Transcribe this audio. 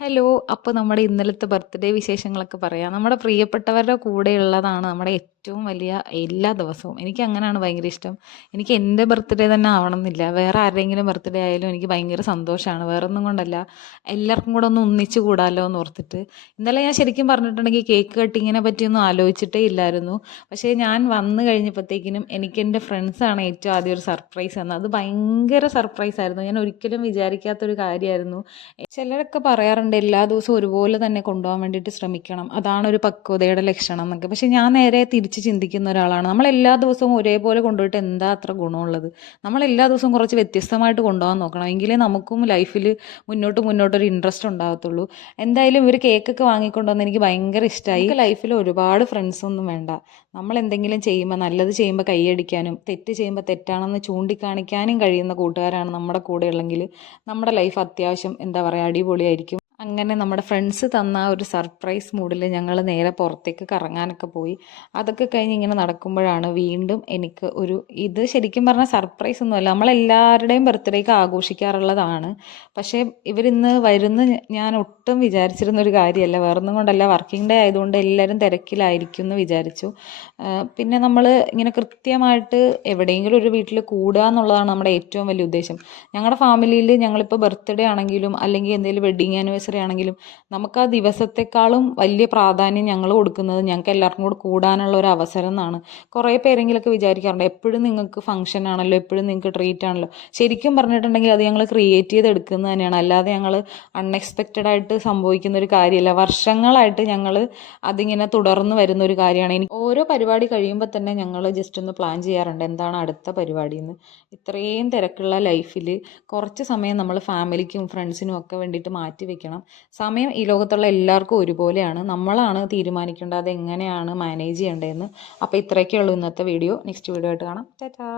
Hello. അപ്പോൾ നമ്മുടെ ഇന്നലത്തെ ബർത്ത്ഡേ വിശേഷങ്ങളൊക്കെ പറയാം. നമ്മുടെ പ്രിയപ്പെട്ടവരുടെ കൂടെയുള്ളതാണ് നമ്മുടെ ഏറ്റവും വലിയ എല്ലാ ദിവസവും. എനിക്ക് അങ്ങനെയാണ് ഭയങ്കര ഇഷ്ടം. എനിക്ക് എൻ്റെ ബർത്ത്ഡേ തന്നെ ആവണമെന്നില്ല. വേറെ ആരുടെയെങ്കിലും ബർത്ത്ഡേ ആയാലും എനിക്ക് ഭയങ്കര സന്തോഷമാണ്. വേറൊന്നും കൊണ്ടല്ല, എല്ലാവർക്കും കൂടെ ഒന്ന് ഒന്നിച്ച് കൂടാമല്ലോ എന്ന് ഓർത്തിട്ട്. ഇന്നലെ ഞാൻ ശരിക്കും പറഞ്ഞിട്ടുണ്ടെങ്കിൽ കേക്ക് കട്ടിങ്ങിനെ പറ്റിയൊന്നും ആലോചിച്ചിട്ടേ ഇല്ലായിരുന്നു. പക്ഷേ ഞാൻ വന്നു കഴിഞ്ഞപ്പോഴത്തേക്കിനും എനിക്ക് എൻ്റെ ഫ്രണ്ട്സാണ് ഏറ്റവും ആദ്യം ഒരു സർപ്രൈസ് തന്നത്. അത് ഭയങ്കര സർപ്രൈസ് ആയിരുന്നു. ഞാൻ ഒരിക്കലും വിചാരിക്കാത്തൊരു കാര്യമായിരുന്നു. ചിലരൊക്കെ പറയാറുണ്ട് എല്ലാ ദിവസവും ഒരുപോലെ തന്നെ കൊണ്ടുപോകാൻ വേണ്ടിയിട്ട് ശ്രമിക്കണം, അതാണ് ഒരു പക്വതയുടെ ലക്ഷണം എന്നൊക്കെ. പക്ഷെ ഞാൻ നേരെ തിരിച്ച് ചിന്തിക്കുന്ന ഒരാളാണ്. നമ്മൾ എല്ലാ ദിവസവും ഒരേപോലെ കൊണ്ടുപോയിട്ട് എന്താ അത്ര ഗുണമുള്ളത്? നമ്മൾ എല്ലാ ദിവസവും കുറച്ച് വ്യത്യസ്തമായിട്ട് കൊണ്ടുപോകാൻ നോക്കണം, എങ്കിലേ നമുക്കും ലൈഫിൽ മുന്നോട്ടൊരു ഇൻട്രസ്റ്റ് ഉണ്ടാകത്തുള്ളൂ. എന്തായാലും ഇവർ കേക്കൊക്കെ വാങ്ങിക്കൊണ്ടുവന്ന് എനിക്ക് ഭയങ്കര ഇഷ്ടമായി. ലൈഫിൽ ഒരുപാട് ഫ്രണ്ട്സ് ഒന്നും വേണ്ട. നമ്മൾ എന്തെങ്കിലും ചെയ്യുമ്പോൾ, നല്ലത് ചെയ്യുമ്പോൾ കൈയടിക്കാനും തെറ്റ് ചെയ്യുമ്പോൾ തെറ്റാണെന്ന് ചൂണ്ടിക്കാണിക്കാനും കഴിയുന്ന കൂട്ടുകാരാണ് നമ്മുടെ കൂടെ ഉള്ളെങ്കിൽ നമ്മുടെ ലൈഫ് അത്യാവശ്യം എന്താ പറയുക അടിപൊളിയായിരിക്കും. അങ്ങനെ നമ്മുടെ ഫ്രണ്ട്സ് തന്ന ഒരു സർപ്രൈസ് മൂഡിൽ ഞങ്ങൾ നേരെ പുറത്തേക്ക് കറങ്ങാനൊക്കെ പോയി. അതൊക്കെ കഴിഞ്ഞ് ഇങ്ങനെ നടക്കുമ്പോഴാണ് വീണ്ടും എനിക്ക് ഇത് ശരിക്കും പറഞ്ഞാൽ സർപ്രൈസ് ഒന്നുമല്ല, നമ്മളെല്ലാവരുടെയും ബർത്ത്ഡേക്ക് ആഘോഷിക്കാറുള്ളതാണ്. പക്ഷേ ഇവരിന്ന് വരുന്ന ഞാൻ ഒട്ടും വിചാരിച്ചിരുന്ന ഒരു കാര്യമല്ല. വേറൊന്നും കൊണ്ടല്ല, വർക്കിംഗ് ഡേ ആയതുകൊണ്ട് എല്ലാവരും തിരക്കിലായിരിക്കും എന്ന് വിചാരിച്ചു. പിന്നെ നമ്മൾ ഇങ്ങനെ കൃത്യമായിട്ട് എവിടെയെങ്കിലും ഒരു വീട്ടിൽ കൂടുക എന്നുള്ളതാണ് നമ്മുടെ ഏറ്റവും വലിയ ഉദ്ദേശം. ഞങ്ങളുടെ ഫാമിലിയിൽ ഞങ്ങളിപ്പോൾ ബർത്ത്ഡേ ആണെങ്കിലും അല്ലെങ്കിൽ എന്തെങ്കിലും വെഡ്ഡിങ് ആനിവേഴ്സറി ആണെങ്കിലും നമുക്ക് ആ ദിവസത്തെക്കാളും വലിയ പ്രാധാന്യം ഞങ്ങൾ കൊടുക്കുന്നത് ഞങ്ങൾക്ക് എല്ലാവർക്കും കൂടെ കൂടാനുള്ള ഒരു അവസരം എന്നാണ്. കുറേ പേരെങ്കിലൊക്കെ വിചാരിക്കാറുണ്ട് എപ്പോഴും നിങ്ങൾക്ക് ഫംഗ്ഷൻ ആണല്ലോ, എപ്പോഴും നിങ്ങൾക്ക് ട്രീറ്റ് ആണല്ലോ. ശരിക്കും പറഞ്ഞിട്ടുണ്ടെങ്കിൽ അത് ഞങ്ങൾ ക്രിയേറ്റ് ചെയ്തെടുക്കുന്നത് തന്നെയാണ്, അല്ലാതെ ഞങ്ങൾ അൺഎക്സ്പെക്റ്റഡ് ആയിട്ട് സംഭവിക്കുന്ന ഒരു കാര്യമല്ല. വർഷങ്ങളായിട്ട് ഞങ്ങൾ അതിങ്ങനെ തുടർന്ന് വരുന്ന ഒരു കാര്യമാണ്. എനിക്ക് ഓരോ പരിപാടി കഴിയുമ്പോൾ തന്നെ ഞങ്ങൾ ജസ്റ്റ് ഒന്ന് പ്ലാൻ ചെയ്യാറുണ്ട് എന്താണ് അടുത്ത പരിപാടി എന്ന്. ഇത്രയും തിരക്കുള്ള ലൈഫിൽ കുറച്ച് സമയം നമ്മൾ ഫാമിലിക്കും ഫ്രണ്ട്സിനും ഒക്കെ വേണ്ടിയിട്ട് മാറ്റി വെക്കണം. സമയം ഈ ലോകത്തുള്ള എല്ലാവർക്കും ഒരുപോലെയാണ്. നമ്മളാണ് തീരുമാനിക്കേണ്ടത് അതെങ്ങനെയാണ് മാനേജ് ചെയ്യേണ്ടതെന്ന്. അപ്പോൾ ഇത്രയൊക്കെ ഉള്ളൂ ഇന്നത്തെ വീഡിയോ. നെക്സ്റ്റ് വീഡിയോ ആയിട്ട് കാണാം. ടാറ്റാ.